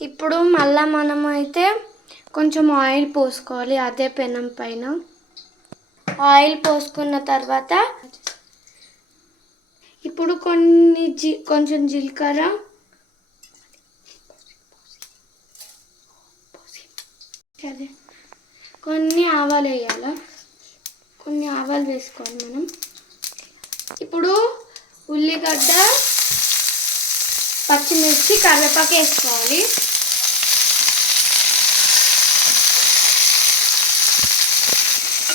ఇప్పుడు మళ్ళీ మనం అయితే కొంచెం ఆయిల్ పోసుకోవాలి అదే పెనం పైన. ఆయిల్ పోసుకున్న తర్వాత ఇప్పుడు కొంచెం జీలకర్ర, కొన్ని ఆవాలు వేయాలి. కొన్ని ఆవాలు వేసుకోవాలి మనం. ఇప్పుడు ఉల్లిగడ్డ, పచ్చిమిర్చి, కరివేపాకు వేసుకోవాలి.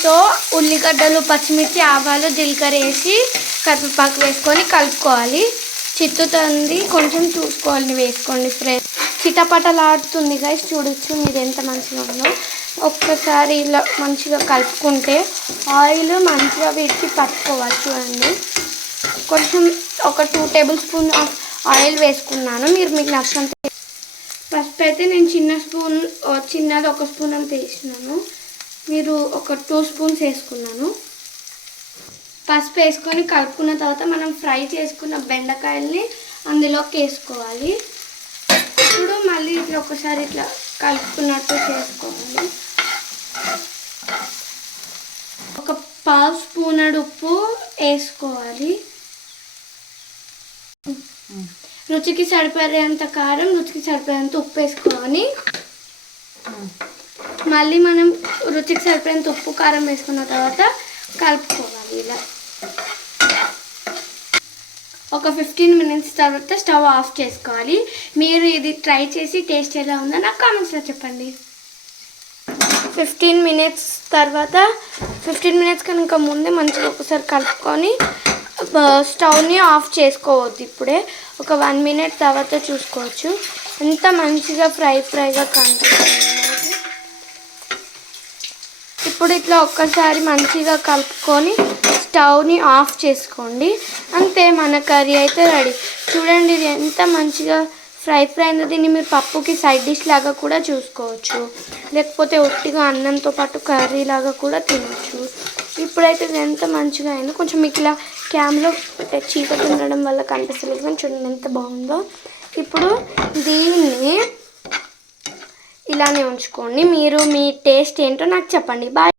సో ఉల్లిగడ్డలు, పచ్చిమిర్చి, ఆవాలు, జీలకర్ర వేసి కరివేపాకు వేసుకొని కలుపుకోవాలి. చిత్తుతుంది కొంచెం చూసుకోవాలి, వేసుకోండి ఫ్రెండ్స్. చిటపటలాడుతుంది గైస్, చూడొచ్చు మీరు ఎంత మంచిగా ఉందో. ఒక్కసారి ఇలా మంచిగా కలుపుకుంటే ఆయిల్ మంచిగా వీటికి పట్టుకోవాలి. చూడండి, కొంచెం ఒక 2 టేబుల్ స్పూన్ ఆయిల్ వేసుకున్నాను. మీకు నచ్చినంత. ఫస్ట్ అయితే నేను చిన్నది 1 స్పూన్ అంత వేసినాను. మీరు ఒక 2 స్పూన్స్ వేసుకున్నాను. పసుపు వేసుకొని కలుపుకున్న తర్వాత మనం ఫ్రై చేసుకున్న బెండకాయల్ని అందులోకి వేసుకోవాలి. ఇప్పుడు మళ్ళీ ఇట్లా ఒకసారి ఇట్లా కలుపుకున్నట్టు చేసుకోవాలి. ఒక 1/2 స్పూన్ ఉప్పు వేసుకోవాలి. రుచికి సరిపడేంత కారం, రుచికి సరిపడేంత ఉప్పు వేసుకోవాలి. మళ్ళీ మనం రుచికి సరిపడేంత ఉప్పు, కారం వేసుకున్న తర్వాత కలుపుకోవాలి. ఇలా ఒక 15 మినిట్స్ తర్వాత స్టవ్ ఆఫ్ చేసుకోవాలి. మీరు ఇది ట్రై చేసి టేస్ట్ ఎలా ఉందో నాకు కామెంట్స్లో చెప్పండి. 15 మినిట్స్ తర్వాత 15 మినిట్స్ కనుక ముందే మంచిగా ఒకసారి కలుపుకొని స్టవ్ని ఆఫ్ చేసుకోవద్దు. ఇప్పుడే ఒక 1 మినిట్ తర్వాత చూసుకోవచ్చు. ఎంత మంచిగా ఫ్రైగా కనిపిస్తుంది. ఇప్పుడు ఇట్లా ఒక్కసారి మంచిగా కలుపుకొని స్టవ్ని ఆఫ్ చేసుకోండి. అంతే, మన కర్రీ అయితే రెడీ. చూడండి ఇది ఎంత మంచిగా ఫ్రై అయిందో. దీన్ని మీరు పప్పుకి సైడ్ డిష్ లాగా కూడా చూసుకోవచ్చు, లేకపోతే ఒట్టిగా అన్నంతో పాటు కర్రీ లాగా కూడా తినచ్చు. ఇప్పుడైతే ఇది ఎంత మంచిగా అయిందో. కొంచెం మీకు ఇలా క్యామ్లో చీకటి ఉండడం వల్ల కనిపిస్తలేదు కానీ చూడండి ఎంత బాగుందో. ఇప్పుడు దీన్ని ఇలానే ఉంచుకోండి. మీరు మీ టేస్ట్ ఏంటో నాకు చెప్పండి. బాయ్.